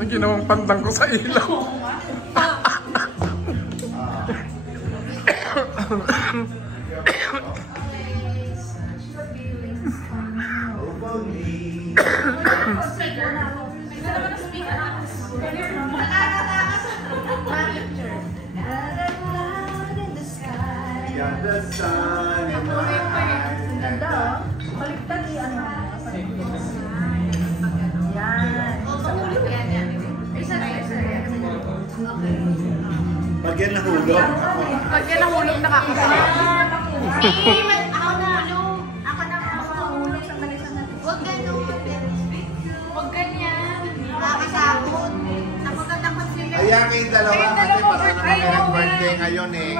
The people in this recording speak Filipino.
Ang ginawang pandang ko sa ilaw. The sun in my eyes. Ang ganda, oh. Baliktad yan. Yan. Pag yan nahulog. Pag yan nahulog, nakakasaya. Ako na makahulog sa malisan natin. Huwag ganun. Huwag ganyan. Nakakasakot. Nakakatakot sila. Kaya kayong dalawa kasi pasok naman ng birthday ngayon eh.